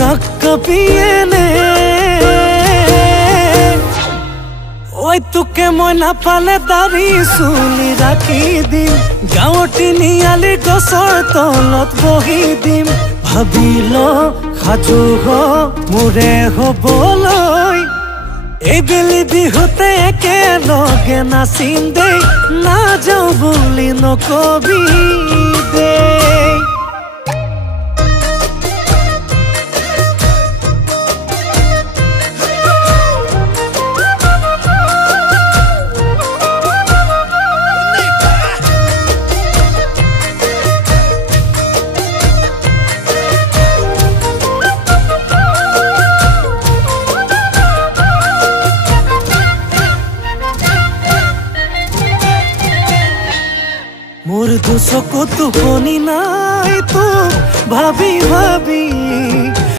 নাক্কা পিয়েনে ওই তোকে মই নাপালে দাড়ি চুলি ৰাখি দিম গাঁৱত নিয়ালি গছৰ তলত বহি দিম ভাবিল সাজু হ মোৰে হবলৈ এইবেলি বিহুতে একেলগে নাচিম দেই নাযাওঁ বুলি নকবি দেই মোর দুচকু টোপনি নাই তো ভাবি